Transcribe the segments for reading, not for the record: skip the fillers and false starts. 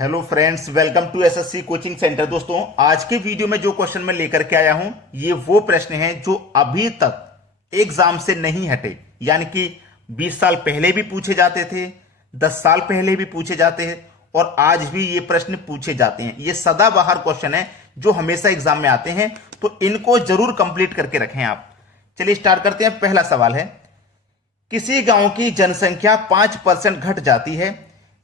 Hello friends, welcome to SSC coaching centre. दोस्तों, आज के वीडियो में जो क्वेश्चन मैं लेकर के आया हूं, ये वो प्रश्न हैं जो अभी तक एग्जाम से नहीं हटे। यानी कि 20 साल पहले भी पूछे जाते थे, 10 साल पहले भी पूछे जाते हैं और आज भी ये प्रश्न पूछे जाते हैं। ये सदाबहार क्वेश्चन है जो हमेशा एग्जाम में आते हैं, तो इनको जरूर कंप्लीट करके रखें आप। चलिए स्टार्ट करते हैं। पहला सवाल है, किसी गांव की जनसंख्या 5% घट जाती है।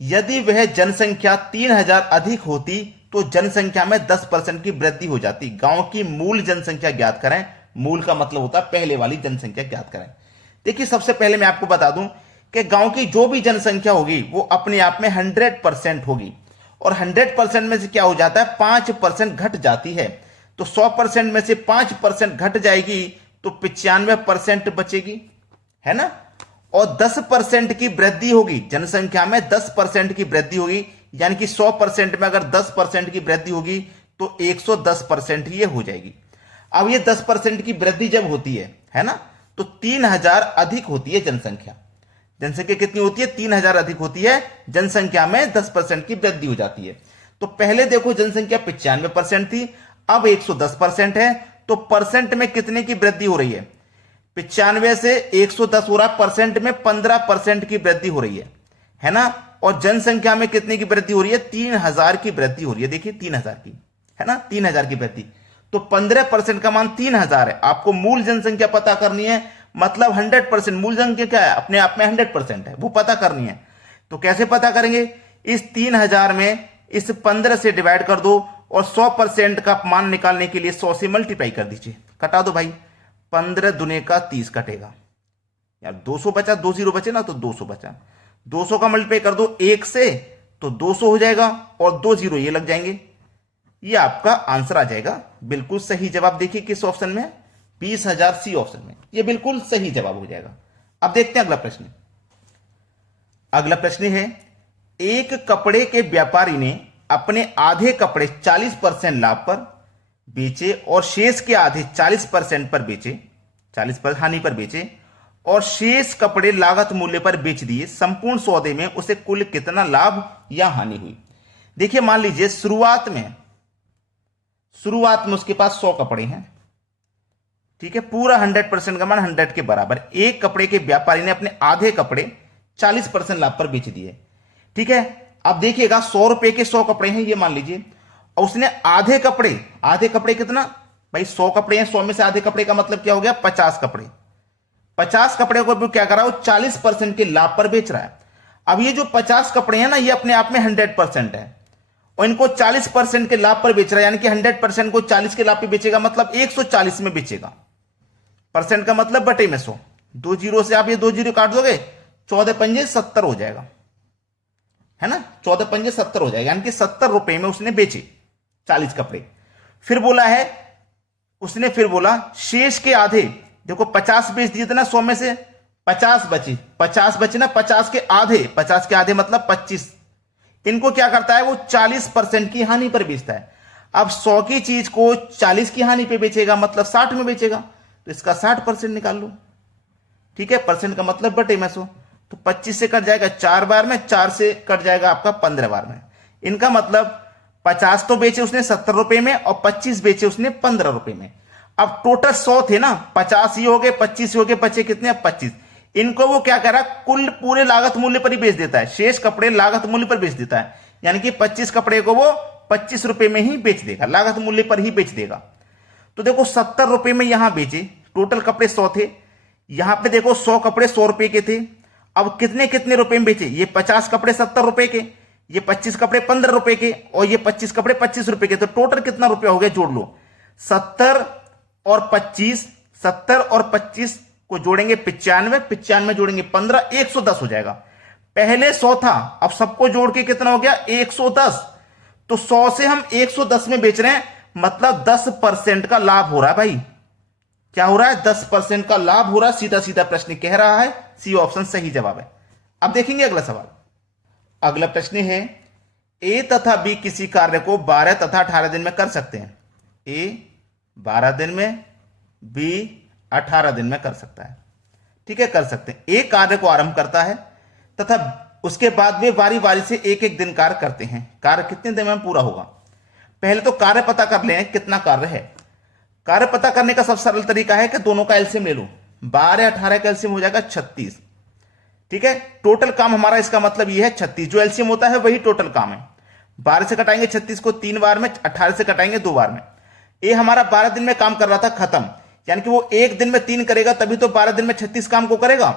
यदि वह जनसंख्या 3000 अधिक होती तो जनसंख्या में 10% की वृद्धि हो जाती। गांव की मूल जनसंख्या ज्ञात करें। मूल का मतलब होता है पहले वाली जनसंख्या ज्ञात करें। देखिए, सबसे पहले मैं आपको बता दूं कि गांव की जो भी जनसंख्या होगी वो अपने आप में 100% होगी और 100% में से क्या हो जाता है, 5% घट जाती है। तो 100% में से 5% घट जाएगी तो 95% बचेगी, है ना। और 10% की वृद्धि होगी, जनसंख्या में 10% की वृद्धि होगी। यानी कि 100% में अगर 10% की वृद्धि होगी तो 110% ये हो जाएगी। अब ये 10% की वृद्धि जब होती है ना, तो 3000 अधिक होती है जनसंख्या। जनसंख्या कितनी होती है? 3000 अधिक होती है। जनसंख्या में 10% की वृद्धि हो जाती है। तो पहले देखो, जनसंख्या 95% थी, अब 110% है। तो परसेंट में कितने की वृद्धि हो रही है? 95 से 110 हो रहा है, परसेंट में 15% की वृद्धि हो रही है ना। और जनसंख्या में कितने की वृद्धि हो रही है? 3000 की वृद्धि हो रही है। देखिए 3000 की, है ना, 3000 की वृद्धि। तो 15% का मान 3000 है। आपको मूल जनसंख्या पता करनी है, मतलब 100%। मूल जनसंख्या क्या है? अपने आप में 100% है, वो पता करनी है। तो कैसे पता करेंगे? इस 3000 में इस 15 से डिवाइड कर दो और 100% का मान निकालने के लिए 100 से मल्टीप्लाई कर दीजिए। कटा दो भाई, 15 दुने का 30 कटेगा यार। 200 बचा, 2 जीरो बचे ना, तो 200 बचा। 200 का मल्टीप्लाई कर दो 1 से तो 200 हो जाएगा और 2 जीरो ये लग जाएंगे। ये आपका आंसर आ जाएगा। बिल्कुल सही जवाब देखिए किस ऑप्शन में है? 20,000 सी ऑप्शन में। ये बिल्कुल सही जवाब हो जाएगा। अब देखते हैं अगला प्रश्न। अगला प्रश्न है, एक कपड़े के व्यापारी ने अपने आधे कपड़े 40% लाभ पर बेचे और शेष के आधे 40% पर बेचे, 40% हानि पर बेचे और शेष कपड़े लागत मूल्य पर बेच दिए। संपूर्ण सौदे में उसे कुल कितना लाभ या हानि हुई? देखिए, मान लीजिए शुरुआत में उसके पास 100 कपड़े हैं, ठीक है। पूरा 100% का मान 100 के बराबर। एक कपड़े के व्यापारी ने अपने आधे कपड़े 40% लाभ पर बेच दिए, ठीक है। अब देखिएगा, 100 रुपए के 100 कपड़े हैं, ये मान लीजिए। और उसने आधे कपड़े कितना भाई? 100 कपड़े हैं, 100 में से आधे कपड़े का मतलब क्या हो गया? 50 कपड़े। 50 कपड़े को क्या करा? वो 40% के लाभ पर बेच रहा है। अब ये जो 50 कपड़े हैं ना, ये अपने आप में 100% है और इनको 40% के लाभ पर बेच रहा है। यानी कि 100% को 40 के लाभ पे बेचेगा, मतलब 140 में बेचेगा। परसेंट का मतलब बटे में 100। 2 जीरो से आप ये 2 जीरो काट दोगे, 14 पंजे 70 हो जाएगा, है ना। 14 पंजे 70 हो जाएगा। यानी कि 70 रुपए में उसने बेचे 40 कपड़े। फिर बोला शेष के आधे। देखो 50 बेच दिए थे ना 100 में से, 50 बचे ना, 50 के आधे मतलब 25। इनको क्या करता है? वो 40% की हानि पर बेचता है। अब 100 की चीज को 40 की हानि पे बेचेगा, मतलब 60 में बेचेगा, तो इसका 60% निकाल लो, ठीक है। परसेंट का मतलब बटे में 100। तो 25 से कट जाएगा 4 बार में, 4 से कट जाएगा आपका 15 बार में। इनका मतलब 50 तो बेचे उसने 70 रुपए में और 25 बेचे उसने 15 रुपए में। अब टोटल 100 थे ना, 50 ही हो गए, 25 हो गए, बचे कितने? 25। इनको वो क्या करा? कुल पूरे लागत मूल्य पर ही बेच देता है। शेष कपड़े लागत मूल्य पर बेच देता है। यानी कि 25 कपड़े को वो 25 रुपए में ही बेच देगा, लागत मूल्य पर ही बेच देगा। तो देखो 70 रुपए में यहां बेचे, टोटल कपड़े 100 थे। यहां पे देखो 100 कपड़े 100 रुपए के थे। अब कितने कितने रुपए में बेचे? ये 50 कपड़े 70 रुपए के, ये 25 कपड़े 15 रुपए के और ये 25 कपड़े 25 रुपए के। तो टोटल कितना रुपया हो गया? जोड़ लो, 70 और 25, 70 और 25 को जोड़ेंगे 95, 95 जोड़ेंगे 15, 110 हो जाएगा। पहले 100 था, अब सबको जोड़ के कितना हो गया? 110। तो 100 से हम 110 में बेच रहे हैं, मतलब 10% का लाभ हो रहा है भाई। क्या हो रहा है? 10% का लाभ हो रहा है। सीधा सीधा प्रश्न कह रहा है, सी ऑप्शन सही जवाब है। अब देखेंगे अगला सवाल। अगला प्रश्न है, ए तथा बी किसी कार्य को 12 तथा 18 दिन में कर सकते हैं। ए 12 दिन में, बी 18 दिन में कर सकता है, ठीक है, कर सकते हैं। ए कार्य को आरंभ करता है तथा उसके बाद वे बारी बारी से एक एक दिन कार्य करते हैं। कार्य कितने दिन में पूरा होगा? पहले तो कार्य पता कर लें कितना कार्य है। कार्य पता करने का सबसे सरल तरीका है कि दोनों का एलसीएम ले लो। 12 18 का एलसीएम हो जाएगा 36। ठीक है, टोटल काम हमारा इसका मतलब यह है 36। जो एलसीएम होता है वही टोटल काम है। 12 से कटाएंगे 36 को 3 बार में, 18 से कटाएंगे 2 बार में। ये हमारा 12 दिन में काम कर रहा था, खत्म। यानी कि वो एक दिन में 3 करेगा तभी तो 12 दिन में 36 काम को करेगा,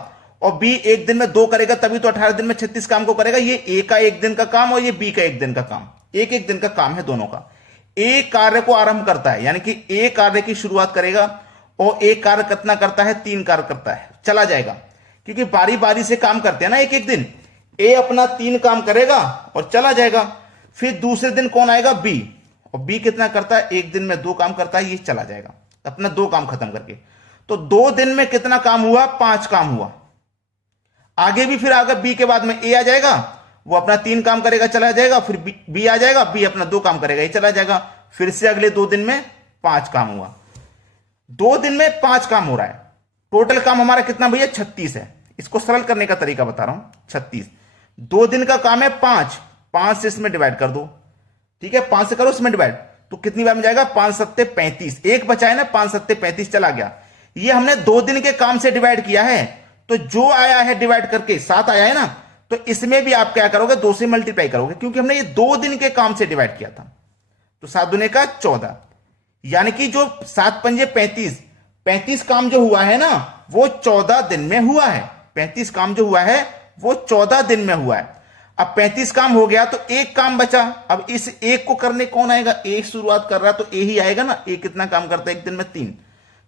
और बी एक दिन में 2 करेगा तभी तो 18 दिन में 36 काम को करेगा। ये ए का एक दिन का काम और ये बी का एक दिन का काम, एक एक दिन का काम है दोनों का। ए कार्य को आरंभ करता है, यानी कि ए कार्य की शुरुआत करेगा, और एक कार्य कितना करता है? 3 कार्य करता है, चला जाएगा। क्योंकि बारी बारी से काम करते हैं ना एक एक दिन। ए अपना 3 काम करेगा और चला जाएगा। फिर दूसरे दिन कौन आएगा? बी, और बी कितना करता है? एक दिन में 2 काम करता है, ये चला जाएगा अपना 2 काम खत्म करके। तो 2 दिन में कितना काम हुआ? 5 काम हुआ। आगे भी फिर आगे बी के बाद में ए आ जाएगा, वो अपना 3 काम करेगा, चला जाएगा। फिर बी आ जाएगा, बी अपना 2 काम करेगा, ये चला जाएगा। फिर से अगले 2 दिन में 5 काम हुआ। 2 दिन में 5 काम हो रहा है। टोटल काम हमारा कितना भैया? 36 है। इसको सरल करने का तरीका बता रहा हूं। 36 2 दिन का काम है 5, 5 से इसमें डिवाइड कर दो। ठीक है, 5 से करो इसमें डिवाइड, तो कितनी बार में जाएगा? 5 सत्ते 35, एक बचा है ना, 5 सत्ते 35 चला गया। ये हमने 2 दिन के काम से डिवाइड किया है, तो जो आया है डिवाइड करके 7 आया है ना, तो इसमें भी आप क्या करोगे? 2 से मल्टीप्लाई करोगे, क्योंकि हमने ये 2 दिन के काम से डिवाइड किया था। तो 7 दूने का 14, यानी कि जो 7 पंजे 35, 35 काम जो हुआ है ना वो 14 दिन में हुआ है। 35 काम जो हुआ है वो 14 दिन में हुआ है। अब 35 काम हो गया तो एक काम बचा। अब इस एक को करने कौन आएगा? एक शुरुआत कर रहा है तो ए ही आएगा ना। एक कितना काम करता है एक दिन में? 3।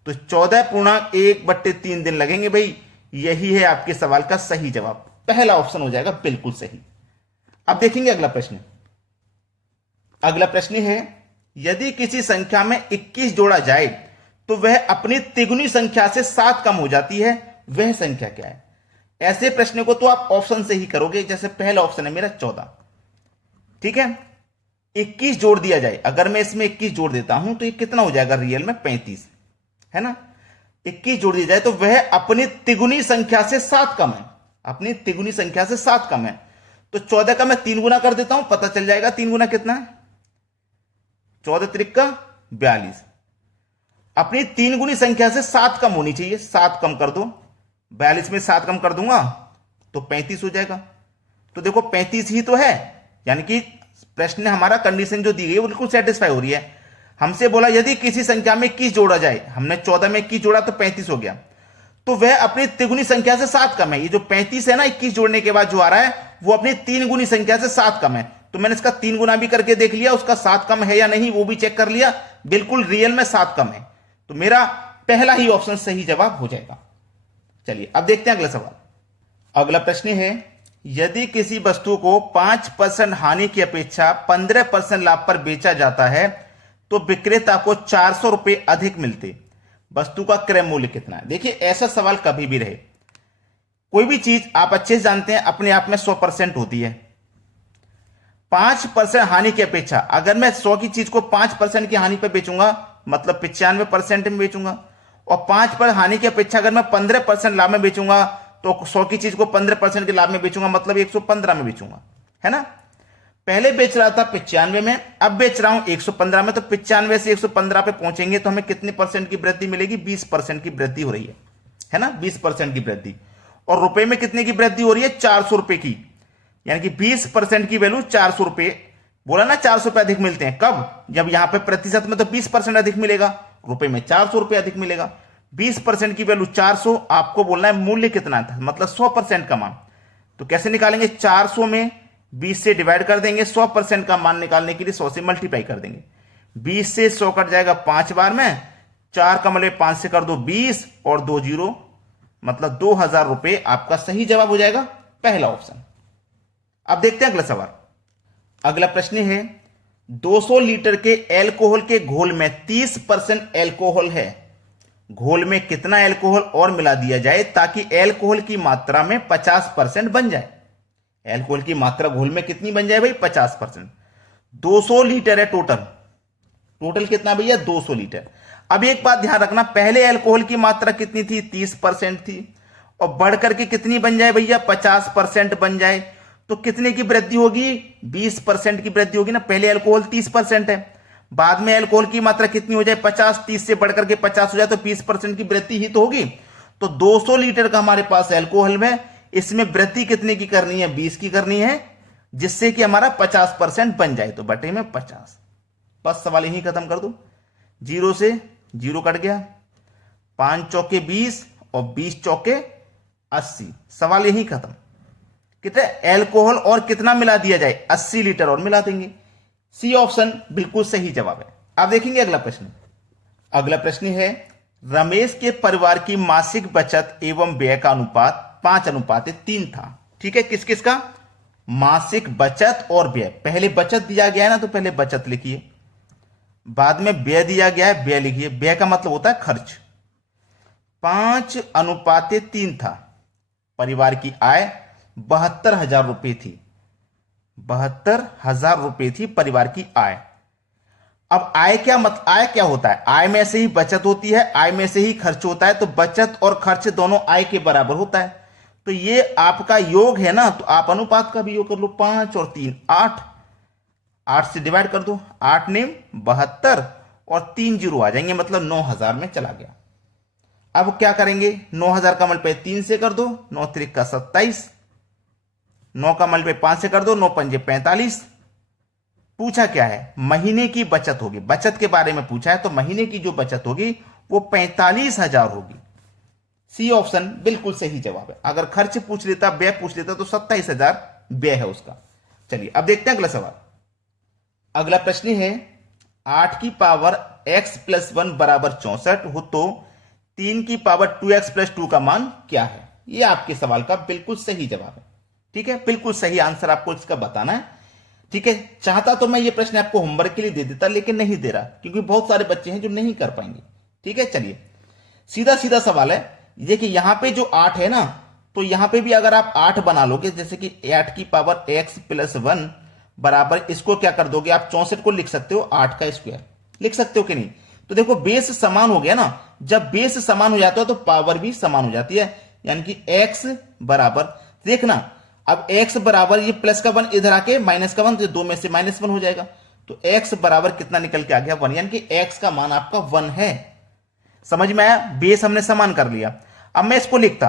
तो 14/1/3 दिन लगेंगे भाई। यही है आपके सवाल का सही जवाब, पहला ऑप्शन हो जाएगा बिल्कुल सही। अब देखेंगे अगला प्रश्न। अगला प्रश्न है, यदि किसी संख्या में 21 जोड़ा जाए तो वह अपनी तिगुनी संख्या से 7 कम हो जाती है, वह संख्या क्या है? ऐसे प्रश्न को तो आप ऑप्शन से ही करोगे। जैसे पहला ऑप्शन है मेरा 14, ठीक है, 21 जोड़ दिया जाए। अगर मैं इसमें 21 जोड़ देता हूं तो ये कितना हो जाएगा? रियल में 35 है ना। 21 जोड़ दिया जाए तो वह अपनी तिगुनी संख्या से 7 कम है। अपनी तिगुनी संख्या से 7 कम है। तो 14 का मैं 3 गुना कर देता हूं, पता चल जाएगा 3 गुना कितना है? 14 त्रिका 42। अपनी 3 गुनी संख्या से 7 कम होनी चाहिए। 7 कम कर दो, 42 में 7 कम कर दूंगा तो 35 हो जाएगा। तो देखो 35 ही तो है, यानी कि प्रश्न हमारा कंडीशन जो दी गई है वो बिल्कुल सेटिस्फाई हो रही है। हमसे बोला यदि किसी संख्या में 21 जोड़ा जाए, हमने 14 में 21 जोड़ा तो 35 हो गया, तो वह अपनी तिगुनी संख्या से 7 कम है। ये जो 35 है ना 21 जोड़ने के बाद जो आ रहा है वो अपनी 3 गुनी संख्या से 7 कम है। तो मैंने इसका 3 गुना भी करके देख लिया, उसका 7 कम है या नहीं वो भी चेक कर लिया, बिल्कुल रियल में 7 कम है। तो मेरा पहला ही ऑप्शन सही जवाब हो जाएगा। चलिए अब देखते हैं अगला सवाल। अगला प्रश्न है, यदि किसी वस्तु को 5% हानि की अपेक्षा 15% लाभ पर बेचा जाता है तो विक्रेता को 400 रुपए अधिक मिलते, वस्तु का क्रय मूल्य कितना है? देखिए ऐसा सवाल कभी भी रहे, कोई भी चीज आप अच्छे से जानते हैं अपने आप में 100% होती है। 5% हानि की अपेक्षा, अगर मैं 100 की चीज को 5% की हानि पर बेचूंगा मतलब 95% में बेचूंगा, और 5 पर हानि की अपेक्षा अगर मैं 15% लाभ में बेचूंगा तो 100 की चीज को 15% के लाभ में बेचूंगा मतलब 115 में बेचूंगा, है ना। पहले बेच रहा था 95 में, अब बेच रहा हूं 115 में, तो 95 से 115 पे पहुंचेंगे तो हमें कितने परसेंट की वृद्धि मिलेगी? 20% की वृद्धि हो रही है ना, 20% की वृद्धि। और रुपए में कितने की वृद्धि हो रही है? 400 रुपए की, यानी कि 20% की वैल्यू 400 रुपए। बोला ना 400 रुपए अधिक मिलते हैं, कब? जब यहां पे प्रतिशत में तो 20% अधिक मिलेगा, रुपए में 400 रुपए अधिक मिलेगा। 20% की वैल्यू 400, आपको बोलना है मूल्य कितना था, मतलब 100% का मान। तो कैसे निकालेंगे? 400 में 20 से डिवाइड कर देंगे, 100% का मान निकालने के लिए 100 से मल्टीप्लाई कर देंगे। 20 से 100 कट जाएगा 5 बार में, 4 का मतलब 5 से कर दो 20 और 2 जीरो, मतलब 2000 रुपए आपका सही जवाब हो जाएगा, पहला ऑप्शन। अब देखते हैं अगला सवाल। अगला प्रश्न है, 200 लीटर के एल्कोहल के घोल में 30% एल्कोहल है, घोल में कितना एल्कोहल और मिला दिया जाए ताकि एल्कोहल की मात्रा में 50% बन जाए? एल्कोहल की मात्रा घोल में कितनी बन जाए भाई? 50%। 200 लीटर है टोटल कितना भैया? 200 लीटर। अब एक बात ध्यान रखना, पहले एल्कोहल की मात्रा कितनी थी? 30% थी, और बढ़कर के कितनी बन जाए भैया? 50% बन जाए। तो कितने की वृद्धि होगी? 20% की वृद्धि होगी ना। पहले अल्कोहल 30% है, बाद में अल्कोहल की मात्रा कितनी हो जाए? 50, 30 से बढ़कर के 50 हो जाए तो 20% की वृद्धि ही तो होगी। तो 200 लीटर का हमारे पास अल्कोहल में, इसमें वृद्धि कितने की करनी है? 20 की करनी है, जिससे कि हमारा 50% बन जाए। तो बटे में 50। बस सवाल यही खत्म कर दो। 0 से 0 कट गया, 5 चौके 20 और 20 चौके 80। सवाल यही खत्म। कितने अल्कोहल और कितना मिला दिया जाए? 80 लीटर और मिला देंगे। सी ऑप्शन बिल्कुल सही जवाब है। आप देखेंगे अगला प्रश्न। अगला प्रश्न है, रमेश के परिवार की मासिक बचत एवं व्यय का अनुपात 5:3 था। ठीक है, किस किस का? मासिक बचत और व्यय। पहले बचत दिया गया है ना, तो पहले बचत लिखिए, बाद में व्यय दिया गया है, व्यय लिखिए। व्यय का मतलब होता है खर्च। 5:3 था। परिवार की आय 72,000 रुपए थी। 72,000 रुपए थी परिवार की आय। अब आय क्या आय क्या होता है? आय में से ही बचत होती है, आय में से ही खर्च होता है। तो बचत और खर्च दोनों आय के बराबर होता है। तो ये आपका योग है ना, तो आप अनुपात का भी योग कर लो। 5 और 3 8, 8 से डिवाइड कर दो। 8 ने 72 और 3 जीरो आ जाएंगे, मतलब 9,000 में चला गया। अब क्या करेंगे? 9,000 का मल्टीप्लाई 3 से कर दो, 9 त्रिक का 27, 9 का मल्टीप्लाई 5 से कर दो, 9 पंजे 45। पूछा क्या है? महीने की बचत होगी। बचत के बारे में पूछा है, तो महीने की जो बचत होगी वो 45,000 होगी। सी ऑप्शन बिल्कुल सही जवाब है। अगर खर्च पूछ लेता, व्यय पूछ लेता, तो 27,000 व्यय है उसका। चलिए अब देखते हैं अगला सवाल। अगला प्रश्न है, 8 की पावर x प्लस 1 बराबर 64 हो तो 3 की पावर 2x प्लस 2 का मान क्या है? यह आपके सवाल का बिल्कुल सही जवाब है। ठीक है, बिल्कुल सही आंसर आपको इसका बताना है। ठीक है, चाहता तो मैं ये प्रश्न आपको होमवर्क के लिए दे देता, लेकिन नहीं दे रहा, क्योंकि बहुत सारे बच्चे हैं जो नहीं कर पाएंगे। ठीक है, चलिए सीधा सीधा सवाल है। देखिए यहां पे जो 8 है ना, तो यहां पे भी अगर आप 8 बना लोगे, जैसे कि 8 की पावर x प्लस 1 बराबर, इसको क्या कर दोगे आप? 64 को लिख सकते हो 8 का स्क्वायर, लिख सकते हो कि नहीं? तो देखो बेस समान हो गया ना। जब बेस समान हो जाता है तो पावर भी समान हो जाती है, यानी कि x बराबर, देखना अब x बराबर, ये प्लस का 1 इधर आके माइनस का 1, तो 2 में से -1 हो जाएगा। तो x बराबर कितना निकल के आ गया? 1, यानी कि x का मान आपका 1 है। समझ में आया? बेस हमने समान कर लिया। अब मैं इसको लिखता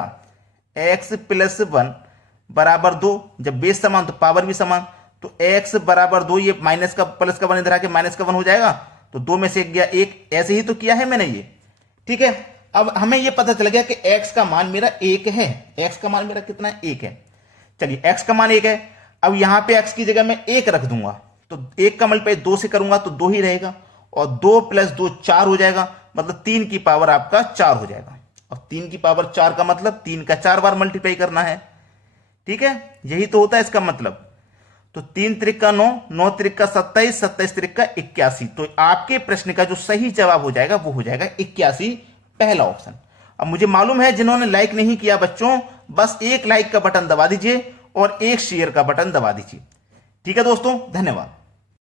x प्लस 1 बराबर 2। जब बेस समान तो पावर भी समान, तो x बराबर 2, ये माइनस का प्लस का 1 इधर आके माइनस का 1 हो जाएगा, तो 2 में से 1 गया 1। ऐसे ही तो किया है मैंने ये। ठीक है, अब हमें ये पता चल गया कि x का मान मेरा 1 है। x का मान मेरा कितना है? 1 है। चलिए x का मान 1 है। अब यहां पे x की जगह मैं 1 रख दूंगा, तो 1 का मल्टीप्लाई 2 से करूंगा तो 2 ही रहेगा, और 2 प्लस 2 4 हो जाएगा, मतलब 3 की पावर आपका 4 हो जाएगा। अब 3 की पावर 4 का मतलब 3 का 4 बार मल्टीप्लाई करना है। ठीक है, यही तो होता है इसका मतलब। तो 3 त्रिक का 9, 9 त्रिक का 27, 27 त्रिक का 81। तो आपके प्रश्न का जो सही जवाब हो जाएगा वो हो जाएगा 81, पहला ऑप्शन। अब मुझे मालूम है जिन्होंने लाइक नहीं किया बच्चों, बस एक लाइक का बटन दबा दीजिए और एक शेयर का बटन दबा दीजिए। ठीक है दोस्तों, धन्यवाद।